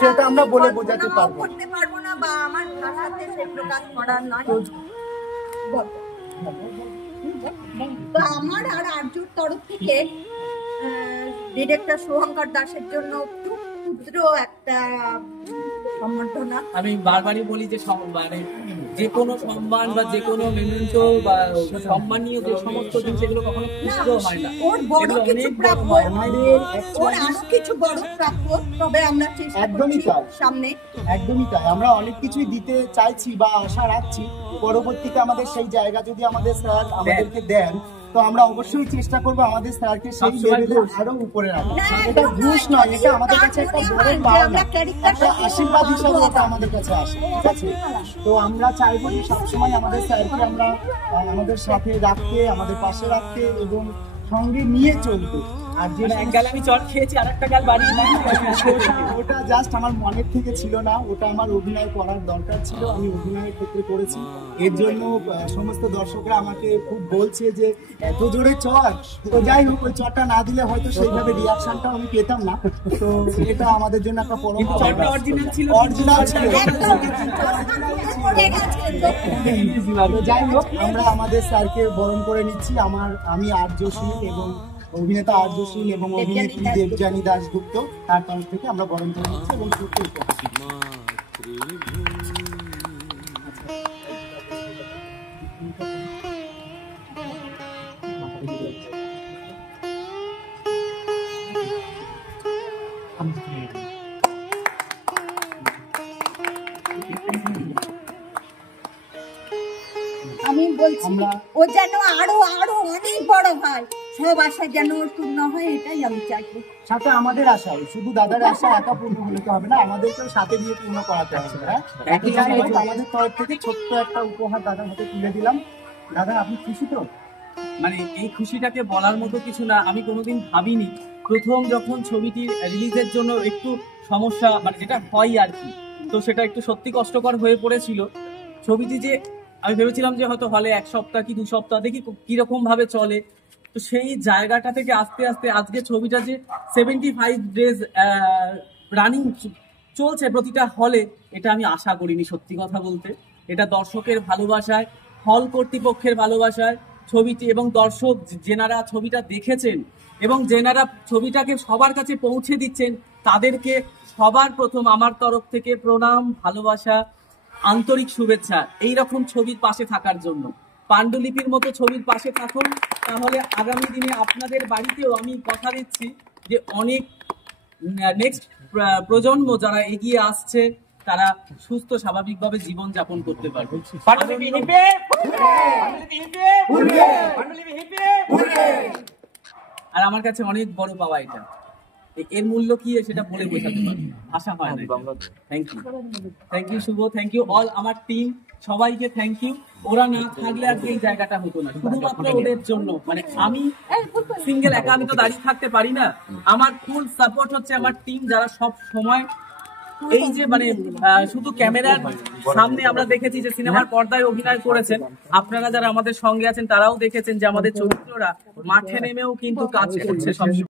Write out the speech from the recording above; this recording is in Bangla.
সেটা আমরা বলে বোঝাতে পারবো না বা আমার ভাষাতে সে প্রকাশ করার নয়। তো আমার আর আর্যুর তরফ থেকে ডিরেক্টর শুভঙ্কর দাসের জন্য খুব ক্ষুদ্র একটা সম্বর্ধনা। আমি বারবারই বলি যে মানে যে কোনো সম্মান বা যে কোনো মেমেন্টো বা সম্মানীয় যে সমস্ত জিনিস সেগুলো কখনো ক্ষুদ্র হয় না, ওর বড় কিছু প্রাপ্য, ওর আরো কিছু বড় প্রাপ্য, তবে আমরা একদমই তাই সামনে একদমই তাই আমরা অনেক কিছুই দিতে চাইছি বা আশা রাখছি। পরবর্তীতে আমাদের সেই জায়গা যদি আমাদের স্যার আমাদেরকে দেন তো আমরা অবশ্যই চেষ্টা করবো আমাদের স্যারকে সেই লেভেলে আরো উপরে রাখা। এটা ঘুষ নয়, এটা আমাদের কাছে একটা বড় পাওনা, একটা আশীর্বাদ হিসাবে এটা আমাদের কাছে আসে। ঠিক আছে, তো আমরা চাইবো যে সবসময় আমাদের স্যারকে আমরা আমাদের সাথে রাখতে, আমাদের পাশে রাখতে এবং সঙ্গে নিয়ে চলতে। আর যে এক গাল আমি চট খেয়েছি আর একটা গাল বাড়িয়ে ওটা জাস্ট আমার মনের থেকে ছিল না, ওটা আমার অভিনয় করার দরকার ছিল, আমি অভিনয়ের ক্ষেত্রে করেছি। এর জন্য সমস্ত দর্শকরা আমাকে খুব বলছে যে এত জোরে চট, তো যাই হোক ওই চটটা না দিলে হয়তো সেইভাবে রিয়াকশনটা আমি পেতাম না। তো এটা আমাদের জন্য একটা পরম অরিজিনাল ছিল। যাই হোক আমরা আমাদের স্যারকে বরণ করে নিচ্ছি। আমি আর্যশ্রী এবং অভিনেতা আর্যশ্রী এবং অভিনেত্রী দেবযানী দাশগুপ্ত তার তরফ থেকে আমরা বরণ করে নিচ্ছি এবং আমি বলছি ও যেন আরো আরো অনেক বড় হয়, সব আশা যেন পূর্ণ হয়, এটাই আমি চাইবো। সাথে আমাদের আশা, শুধু দাদার আশা একা পূর্ণ হতে হবে না, আমাদেরকেও সাথে দিয়ে পূর্ণ করাতে হবে। আমাদের তরফ থেকে ছোট্ট একটা উপহার দাদার হাতে তুলে দিলাম। দাদা আপনি খুশি তো? মানে এই খুশিটাকে বলার মতো কিছু না। আমি কোনোদিন ভাবিনি, প্রথম যখন ছবিটি রিলিজের জন্য একটু সমস্যা মানে যেটা হয় আর কি, তো সেটা একটু সত্যি কষ্টকর হয়ে পড়েছিল। ছবিটি যে আমি ভেবেছিলাম যে হয়তো হলে 1 সপ্তাহ কি 2 সপ্তাহ দেখি কিরকম ভাবে চলে, তো সেই জায়গাটা থেকে আস্তে আস্তে আজকে ছবিটা যে 75 ডেজ রানিং চলছে প্রতিটা হলে, এটা আমি আশা করিনি সত্যি কথা বলতে। এটা দর্শকের ভালোবাসায়, হল কর্তৃপক্ষের ভালোবাসায় ছবিটি এবং দর্শক যেনারা ছবিটা দেখেছেন এবং যেনারা ছবিটাকে সবার কাছে পৌঁছে দিচ্ছেন, তাদেরকে সবার প্রথম আমার তরফ থেকে প্রণাম, ভালোবাসা, আন্তরিক শুভেচ্ছা এইরকম ছবির পাশে থাকার জন্য। পাণ্ডুলিপির মতো ছবির পাশে থাকুন, তাহলে আগামী দিনে আপনাদের বাড়িতেও আমি কথা দিচ্ছি যে অনেক নেক্সট প্রজন্ম যারা এগিয়ে আসছে তারা সুস্থ স্বাভাবিকভাবে জীবন যাপন করতে পারবে। আর আমার কাছে অনেক বড় পাওয়া এটা, এর মূল্য কি সেটা বলে বোঝাতে পারি, আশা হয় না। Thank you Shubho, thank you all আমার টিম, সবাইকে থ্যাংক ইউ। ওরা না থাকলে আর এই জায়গাটা হতো না, শুধুমাত্র ওদের জন্য। মানে আমি সিঙ্গেল একা আমি তো দাঁড়িয়ে থাকতে পারি না, আমার ফুল সাপোর্ট হচ্ছে আমার টিম, যারা সব সময় এই যে মানে শুধু ক্যামেরার সামনে আমরা দেখেছি যে সিনেমার পর্দায় অভিনয় করেছেন, আপনারা যারা আমাদের সঙ্গে আছেন তারাও দেখেছেন যে আমাদের চরিত্ররা মাঠে নেমেও কিন্তু কাজ করছে সব।